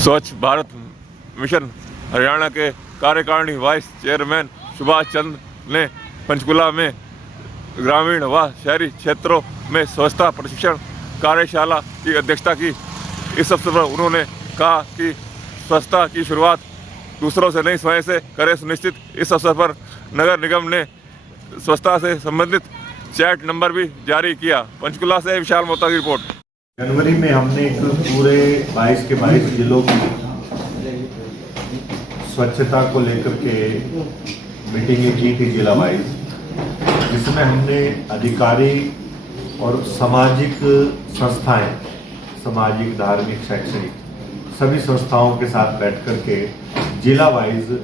स्वच्छ भारत मिशन हरियाणा के कार्यकारिणी वाइस चेयरमैन सुभाष चंद्र ने पंचकुला में ग्रामीण व शहरी क्षेत्रों में स्वच्छता प्रशिक्षण कार्यशाला की अध्यक्षता की। इस अवसर पर उन्होंने कहा कि स्वच्छता की शुरुआत दूसरों से नहीं स्वयं से करें सुनिश्चित। इस अवसर पर नगर निगम ने स्वच्छता से संबंधित चैट नंबर भी जारी किया। पंचकुला से विशाल मोहता की रिपोर्ट। जनवरी में हमने एक पूरे 22 के 22 जिलों की स्वच्छता को लेकर के मीटिंगें की थी जिला वाइज, जिसमें हमने अधिकारी और सामाजिक संस्थाएं, सामाजिक, धार्मिक, शैक्षणिक सभी संस्थाओं के साथ बैठ कर के जिला वाइज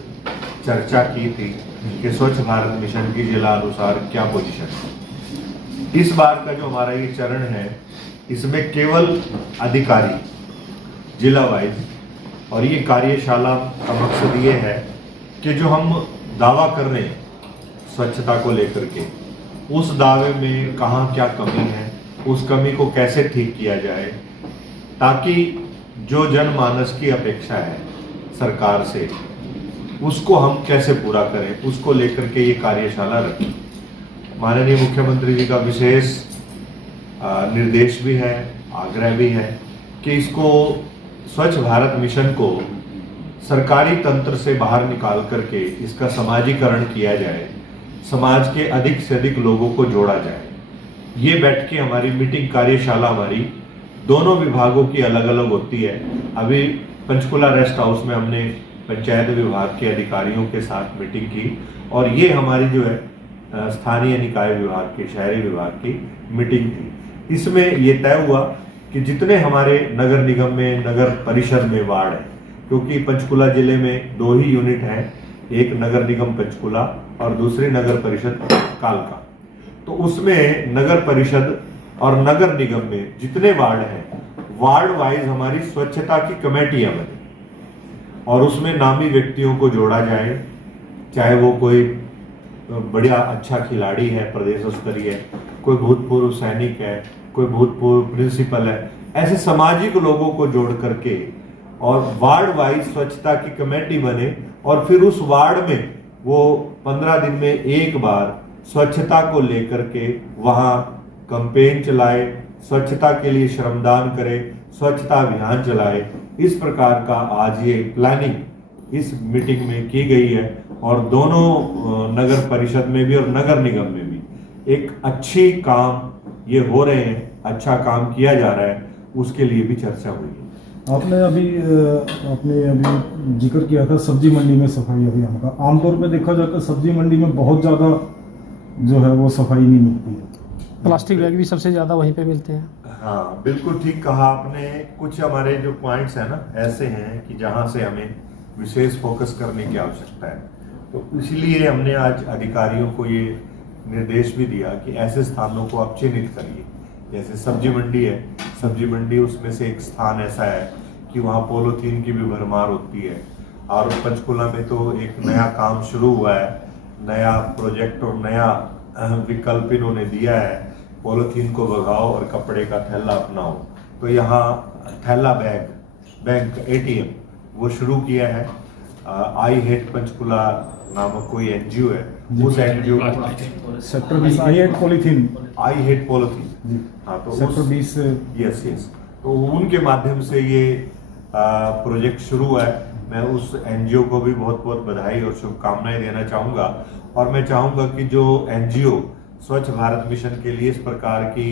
चर्चा की थी कि स्वच्छ भारत मिशन की जिला अनुसार क्या पोजीशन है। इस बार का जो हमारा ये चरण है, इसमें केवल अधिकारी जिला वाइज, और ये कार्यशाला का मकसद ये है कि जो हम दावा कर रहे हैं स्वच्छता को लेकर के, उस दावे में कहाँ क्या कमी है, उस कमी को कैसे ठीक किया जाए, ताकि जो जनमानस की अपेक्षा है सरकार से, उसको हम कैसे पूरा करें, उसको लेकर के ये कार्यशाला रखी। माननीय मुख्यमंत्री जी का विशेष निर्देश भी है, आग्रह भी है कि इसको स्वच्छ भारत मिशन को सरकारी तंत्र से बाहर निकाल करके इसका समाजीकरण किया जाए, समाज के अधिक से अधिक लोगों को जोड़ा जाए। ये बैठ के हमारी मीटिंग कार्यशाला हमारी दोनों विभागों की अलग अलग होती है। अभी पंचकुला रेस्ट हाउस में हमने पंचायत विभाग के अधिकारियों के साथ मीटिंग की, और ये हमारी जो है स्थानीय निकाय विभाग की, शहरी विभाग की मीटिंग थी। इसमें ये तय हुआ कि जितने हमारे नगर निगम में, नगर परिषद में वार्ड है, क्योंकि पंचकुला जिले में 2 ही यूनिट हैं, एक नगर निगम पंचकुला और दूसरी नगर परिषद कालका, तो उसमें नगर परिषद और नगर निगम में जितने वार्ड हैं, वार्ड वाइज हमारी स्वच्छता की कमेटियां बने और उसमें नामी व्यक्तियों को जोड़ा जाए, चाहे वो कोई बढ़िया अच्छा खिलाड़ी है प्रदेश स्तरीय, कोई भूतपूर्व सैनिक है, कोई भूतपूर्व प्रिंसिपल है, ऐसे सामाजिक लोगों को जोड़ करके और वार्ड वाइज स्वच्छता की कमेटी बने, और फिर उस वार्ड में वो 15 दिन में एक बार स्वच्छता को लेकर के वहाँ कैंपेन चलाए, स्वच्छता के लिए श्रमदान करे, स्वच्छता अभियान चलाए। इस प्रकार का आज ये प्लानिंग इस मीटिंग में की गई है, और दोनों नगर परिषद में भी और नगर निगम में भी एक अच्छी काम ये हो रहे हैं, अच्छा काम किया जा रहा है, उसके लिए भी चर्चा हुई है। आपने अभी जिक्र किया था सब्जी मंडी में सफाई अभियान का। आमतौर पे देखा जाता है सब्जी मंडी में बहुत ज़्यादा जो है वो सफाई नहीं मिलती है, प्लास्टिक बैग भी सबसे ज़्यादा वहीं पे मिलते हैं। हाँ, बिल्कुल ठीक कहा आपने। कुछ हमारे जो पॉइंट्स हैं ना, ऐसे हैं कि जहाँ से हमें विशेष फोकस करने की आवश्यकता है, तो इसलिए हमने आज अधिकारियों को ये निर्देश भी दिया कि ऐसे स्थानों को आप चिन्हित करिए। जैसे सब्जी मंडी है, सब्जी मंडी उसमें से एक स्थान ऐसा है कि वहाँ पॉलीथीन की भी भरमार होती है, और पंचकुला में तो एक नया काम शुरू हुआ है, नया प्रोजेक्ट और नया विकल्प इन्होंने दिया है, पॉलीथीन को भगाओ और कपड़े का थैला अपनाओ। तो यहाँ थैला बैग, बैंक, ATM वो शुरू किया है। आई हेट पंचकुला नामक कोई NGO है, उस NGO sector 20 I hate polythene, हाँ, तो सेक्टर 20 यस, तो उनके माध्यम से ये प्रोजेक्ट शुरू हुआ है। मैं उस NGO को भी बहुत बहुत बधाई और शुभकामनाएं देना चाहूँगा, और मैं चाहूँगा कि जो NGO स्वच्छ भारत मिशन के लिए इस प्रकार की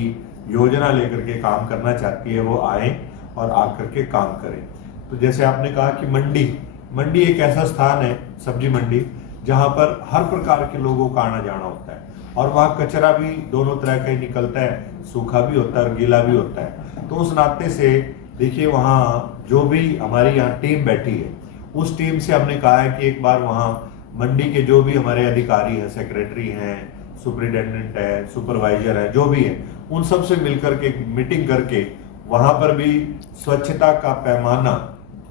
योजना लेकर के काम करना चाहती है, वो आए और आकर के काम करें। तो जैसे आपने कहा कि मंडी एक ऐसा स्थान है, सब्जी मंडी, जहाँ पर हर प्रकार के लोगों का आना जाना होता है, और वहाँ कचरा भी दोनों तरह का ही निकलता है, सूखा भी होता है और गीला भी होता है। तो उस नाते से देखिए, वहाँ जो भी हमारी यहाँ टीम बैठी है, उस टीम से हमने कहा है कि एक बार वहाँ मंडी के जो भी हमारे अधिकारी हैं, सेक्रेटरी हैं, सुपरिटेंडेंट है, सुपरवाइजर है, जो भी है, उन सब से मिलकर के मीटिंग करके वहाँ पर भी स्वच्छता का पैमाना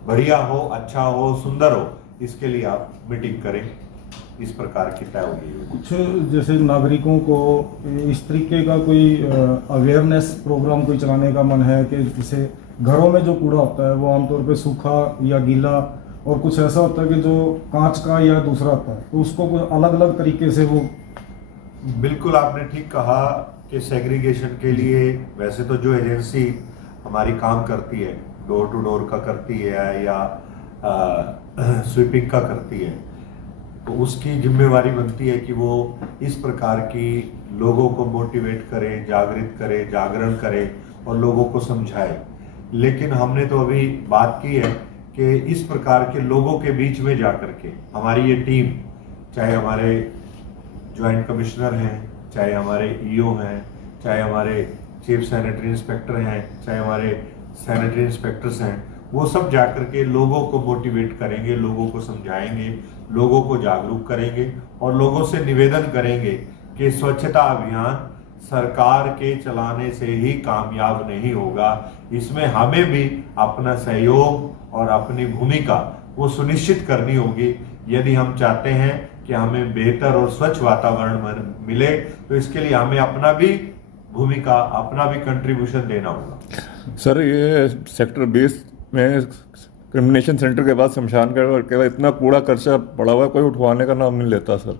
बढ़िया हो, अच्छा हो, सुंदर हो, इसके लिए आप मीटिंग करें। इस प्रकार की तय होगी। कुछ जैसे नागरिकों को इस तरीके का कोई अवेयरनेस प्रोग्राम कोई चलाने का मन है कि जैसे घरों में जो कूड़ा होता है वो आमतौर पे सूखा या गीला और कुछ ऐसा होता है कि जो कांच का या दूसरा होता है, तो उसको कुछ अलग अलग तरीके से वो। बिल्कुल आपने ठीक कहा कि सेग्रीगेशन के लिए वैसे तो जो एजेंसी हमारी काम करती है, डोर टू डोर का करती है या स्वीपिंग का करती है, तो उसकी जिम्मेवारी बनती है कि वो इस प्रकार की लोगों को मोटिवेट करे, जागृत करे, जागरण करे और लोगों को समझाए। लेकिन हमने तो अभी बात की है कि इस प्रकार के लोगों के बीच में जाकर के हमारी ये टीम, चाहे हमारे ज्वाइंट कमिश्नर हैं, चाहे हमारे ईओ हैं, चाहे हमारे चीफ सैनिटरी इंस्पेक्टर हैं, चाहे हमारे सैनिटरी इंस्पेक्टर्स हैं, वो सब जाकर के लोगों को मोटिवेट करेंगे, लोगों को समझाएंगे, लोगों को जागरूक करेंगे और लोगों से निवेदन करेंगे कि स्वच्छता अभियान सरकार के चलाने से ही कामयाब नहीं होगा, इसमें हमें भी अपना सहयोग और अपनी भूमिका वो सुनिश्चित करनी होगी। यदि हम चाहते हैं कि हमें बेहतर और स्वच्छ वातावरण मिले, तो इसके लिए हमें अपना भी भूमिका, अपना भी कंट्रीब्यूशन देना होगा। सर, ये सेक्टर 20 में क्रिमिनेशन सेंटर के बाद शमशान का इतना कूड़ा खर्चा पड़ा हुआ है, कोई उठवाने का नाम नहीं लेता सर।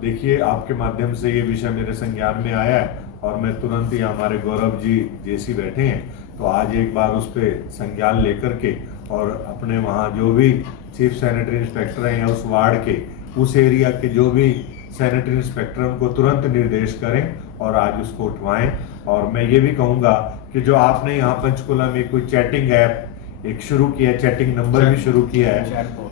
देखिए, आपके माध्यम से ये विषय मेरे संज्ञान में आया है और मैं तुरंत ही, हमारे गौरव जी जेसी बैठे हैं, तो आज एक बार उस पर संज्ञान लेकर के और अपने वहाँ जो भी चीफ सैनिटरी इंस्पेक्टर हैं या उस वार्ड के, उस एरिया के जो भी सैनिटरी इंस्पेक्टर उनको तुरंत निर्देश करें और आज उसको उठवाएं। और मैं ये भी कहूँगा कि जो आपने यहाँ पंचकुला में कोई चैटिंग ऐप एक शुरू किया है, चैटिंग नंबर भी शुरू किया है, चैटबोट,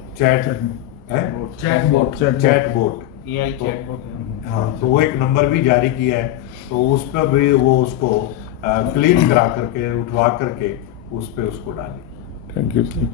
हाँ, तो वो एक नंबर भी जारी किया है, तो उस पर भी वो उसको क्लीन करा करके, उठवा करके उस पर उसको डालें। Thank you sir.